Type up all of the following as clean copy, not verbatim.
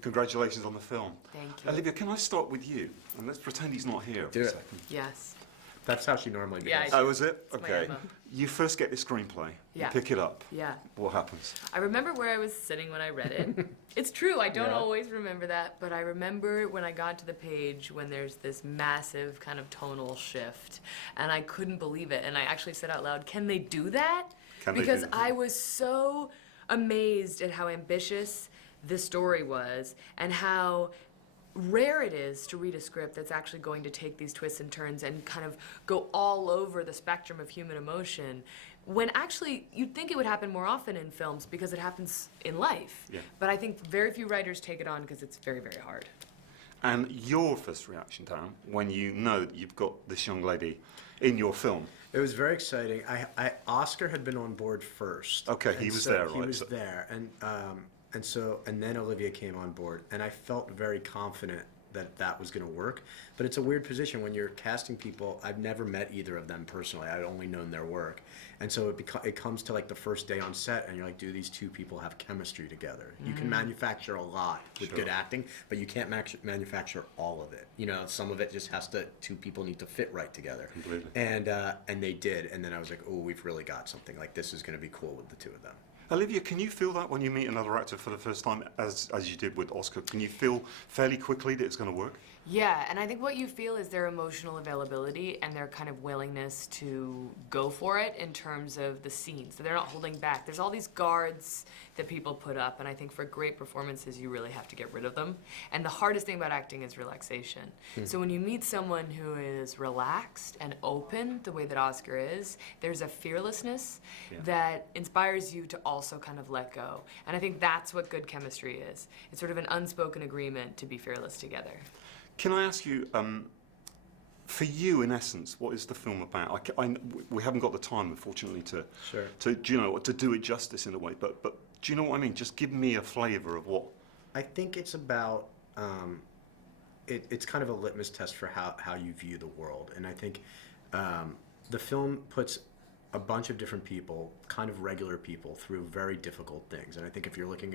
Congratulations on the film. Thank you. Olivia, can I start with you? And let's pretend he's not here Do for a it. second. Yes. That's how she normally Yeah, begins. Oh, is it? It's my Okay. MO. You first get the screenplay. Yeah. You pick it up. Yeah. What happens? I remember where I was sitting when I read it. It's true, I don't Yeah. always remember that, but I remember when I got to the page when there's this massive kind of tonal shift, and I couldn't believe it. And I actually said out loud, can they do that? Can they Because do that? I was so amazed at how ambitious the story was and how rare it is to read a script that's actually going to take these twists and turns and kind of go all over the spectrum of human emotion, when actually you'd think it would happen more often in films because it happens in life. Yeah. But I think very few writers take it on because it's very, very hard. And your first reaction, Darren, when you know that you've got this young lady in your film? It was very exciting. Oscar had been on board first. Okay, he and was so there, He right? was So- there, and then Olivia came on board, and I felt very confident that was going to work. But it's a weird position when you're casting people. I've never met either of them personally. I'd only known their work, and so it comes to like the first day on set, and you're like, do these two people have chemistry together? You can manufacture a lot with good acting, but you can't manufacture all of it. You know, some of it just has to. Two people need to fit right together. Completely. And they did, and then I was like, oh, we've really got something. Like this is going to be cool with the two of them. Olivia, can you feel that when you meet another actor for the first time, as you did with Oscar? Can you feel fairly quickly that it's going to work? Yeah, and I think what you feel is their emotional availability and their kind of willingness to go for it in terms of the scene. So they're not holding back. There's all these guards that people put up, and I think for great performances, you really have to get rid of them. And the hardest thing about acting is relaxation. So when you meet someone who is relaxed and open, the way that Oscar is, there's a fearlessness that inspires you to also kind of let go. And I think that's what good chemistry is. It's sort of an unspoken agreement to be fearless together. Can I ask you, for you, in essence, what is the film about? We haven't got the time, unfortunately, to do it justice in a way. But do you know what I mean? Just give me a flavour of what. I think it's about it's kind of a litmus test for how you view the world, and I think the film puts a bunch of different people, kind of regular people, through very difficult things. And I think if you're looking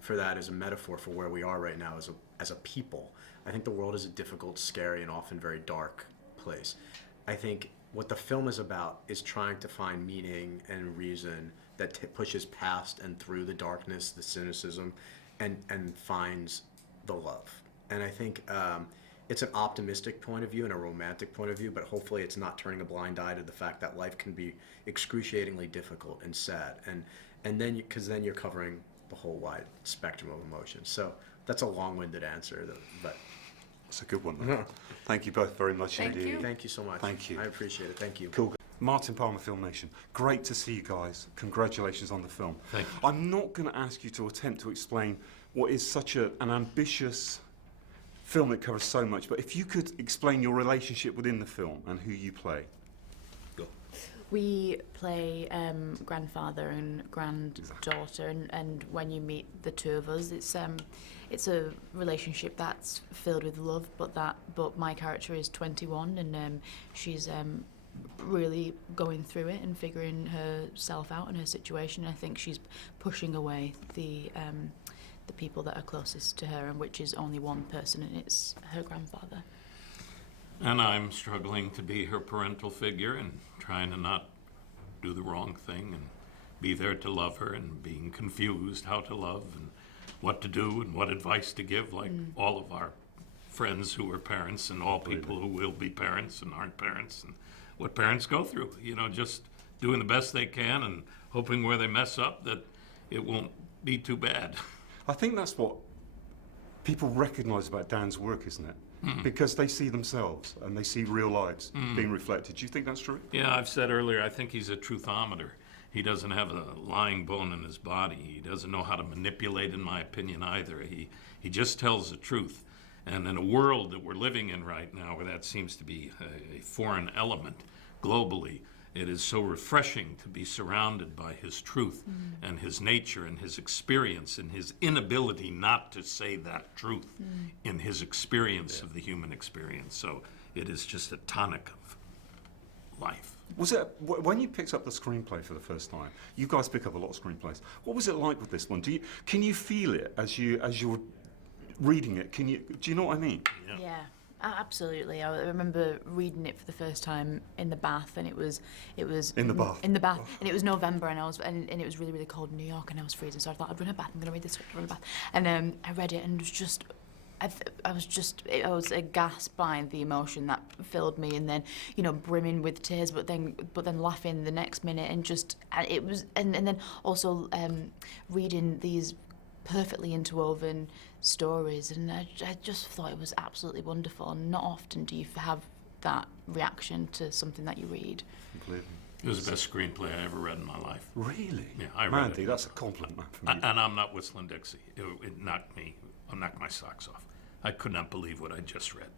for that as a metaphor for where we are right now as a people, I think the world is a difficult, scary, and often very dark place. I think what the film is about is trying to find meaning and reason that pushes past and through the darkness, the cynicism, and finds the love. And I think it's an optimistic point of view and a romantic point of view, but hopefully it's not turning a blind eye to the fact that life can be excruciatingly difficult and sad. And then because then you're covering the whole wide spectrum of emotions. So that's a long-winded answer, but It's a good one. Though. Thank you both very much Thank indeed. you. thank you so much. Thank you. I appreciate it. Thank you. Cool. Martin Palmer Film Nation, great to see you guys. Congratulations on the film. Thank you. I'm not going to ask you to attempt to explain what is such an ambitious film that covers so much, but if you could explain your relationship within the film and who you play. We play grandfather and granddaughter, and when you meet the two of us, it's a relationship that's filled with love. But my character is 21, and she's really going through it and figuring herself out and her situation. I think she's pushing away the people that are closest to her, and which is only one person, and it's her grandfather. And I'm struggling to be her parental figure and trying to not do the wrong thing and be there to love her, and being confused how to love and what to do and what advice to give, like all of our friends who are parents and all people who will be parents and aren't parents, and what parents go through. You know, just doing the best they can and hoping where they mess up that it won't be too bad. I think that's what people recognise about Dan's work, isn't it? Because they see themselves and they see real lives being reflected. Do you think that's true? Yeah, I've said earlier, I think he's a truthometer. He doesn't have a lying bone in his body. He doesn't know how to manipulate, in my opinion, either. He just tells the truth. And in a world that we're living in right now, where that seems to be a foreign element globally, it is so refreshing to be surrounded by his truth and his nature and his experience and his inability not to say that truth in his experience of the human experience. So it is just a tonic of life. Was it when you picked up the screenplay for the first time? You guys pick up a lot of screenplays. What was it like with this one? Can you feel it as you're reading it, do you know what I mean? Yeah, absolutely. I remember reading it for the first time in the bath, and it was In the bath? in the bath, and it was November, and it was really really cold in New York, and I was freezing. So I thought I'd run a bath. I'm gonna read this. Run a bath, and I read it, and it was just. I was aghast by the emotion that filled me, and then brimming with tears, but then laughing the next minute, and it was, and then also reading these perfectly interwoven stories, and I just thought it was absolutely wonderful. And not often do you have that reaction to something that you read. Completely. It was the best screenplay I ever read in my life. Really? Yeah, I read Mandy, it. that's a compliment for me. And I'm not whistling Dixie. It knocked my socks off. I could not believe what I just read.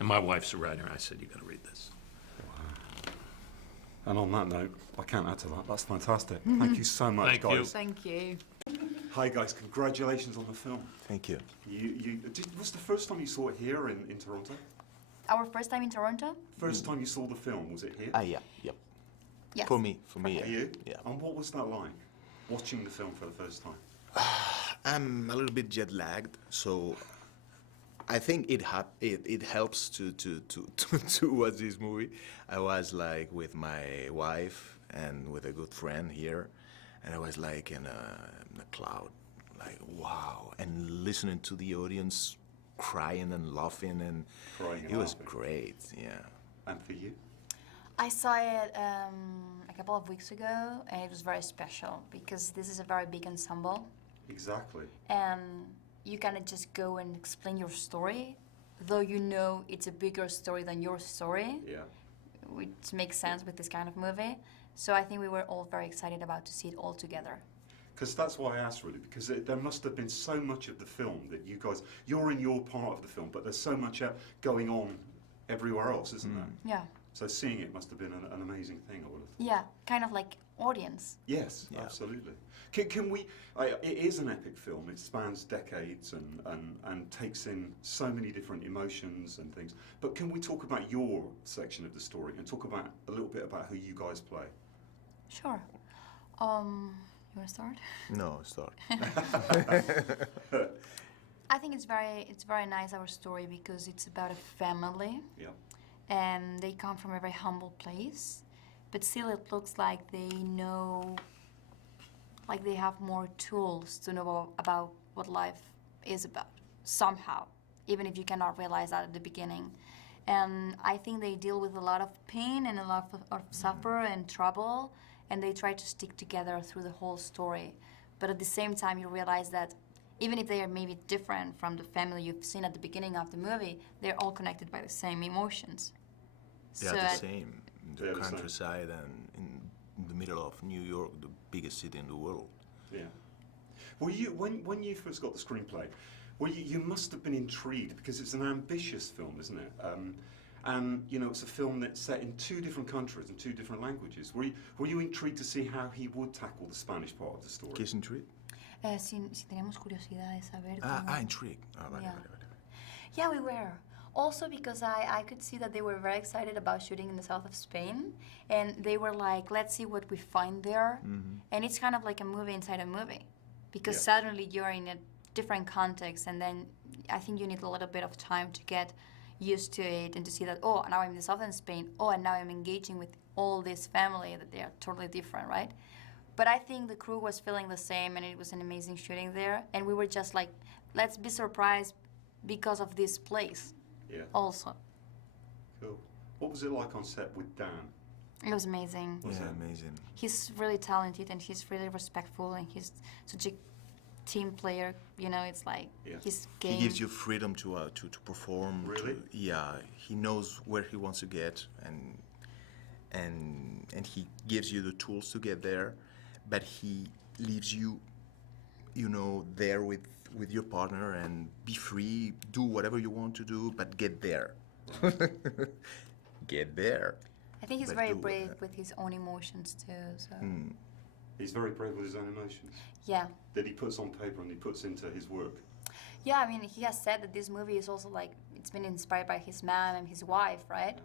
And my wife's a writer, and I said, you got to read this. And on that note, I can't add to that. That's fantastic. Thank you so much, Thank you. guys. Thank you. Hi, guys. Congratulations on the film. Thank you. Was the first time you saw it here in Toronto? Our first time in Toronto? First time you saw the film, was it here? Yeah, yep. Yes. For me, For yeah. you? Yeah. And what was that like, watching the film for the first time? I'm a little bit jet lagged, so I think it helps to watch this movie. I was like with my wife and with a good friend here, and I was like in a cloud, like wow, and listening to the audience crying and laughing, and Crying and it was laughing. great. Yeah. And for you? I saw it a couple of weeks ago, and it was very special because this is a very big ensemble, Exactly. and you cannot just go and explain your story, though you know it's a bigger story than your story, Yeah. which makes sense with this kind of movie. So I think we were all very excited about to see it all together. Because that's why I asked, really, because there must have been so much of the film that you're in your part of the film, but there's so much going on everywhere else, isn't there? Yeah, So seeing it must have been an amazing thing, I would have thought. yeah, kind of like audience. Yes, Yeah. absolutely. Can we? It is an epic film. It spans decades and takes in so many different emotions and things. But can we talk about your section of the story and talk about a little bit about who you guys play? Sure. You want to start? No, start. I think it's very nice, our story, because it's about a family. Yeah. And they come from a very humble place, but still it looks like they know, like they have more tools to know about what life is about, somehow, even if you cannot realize that at the beginning. And I think they deal with a lot of pain and a lot of suffer and trouble, and they try to stick together through the whole story. But at the same time, you realize that even if they are maybe different from the family you've seen at the beginning of the movie, they're all connected by the same emotions. They are the same in They're the the same. countryside and in the middle of New York, the biggest city in the world. Yeah. Well, when you first got the screenplay, you must have been intrigued because it's an ambitious film, isn't it? And it's a film that's set in 2 different countries and 2 different languages. Were you intrigued to see how he would tackle the Spanish part of the story? Kiss and treat? Si tenemos curiosidad de saber cómo... Intrigue. Vale, Yeah. vale, vale. Yeah, we were. Also because I could see that they were very excited about shooting in the south of Spain, and they were like, let's see what we find there. And it's kind of like a movie inside a movie, because Yeah. suddenly you're in a different context, and then I think you need a little bit of time to get used to it and to see that, oh, now I'm in the southern Spain, oh, and now I'm engaging with all this family, that they are totally different, right? But I think the crew was feeling the same, and it was an amazing shooting there, and we were just like, let's be surprised because of this place. Yeah. Also, Cool. What was it like on set with Dan? it was amazing. Was Yeah, it? amazing. He's really talented, and he's really respectful, and he's such a team player. It's like Yeah. his game. He gives you freedom to perform. Really? Yeah, he knows where he wants to get, and he gives you the tools to get there, but he leaves you, there with your partner, and be free, do whatever you want to do, but get there. Get there. I think he's But very do it, brave yeah. with his own emotions too. So He's very brave with his own emotions yeah, that he puts on paper and he puts into his work. yeah. I mean, he has said that this movie is also like it's been inspired by his mom and his wife, right?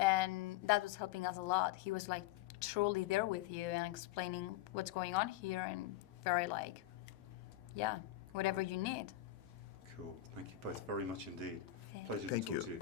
And that was helping us a lot. He was like truly there with you and explaining what's going on here, and very like, yeah, whatever you need. Cool. Thank you both very much indeed. Thank Pleasure Thank to talk you. to you.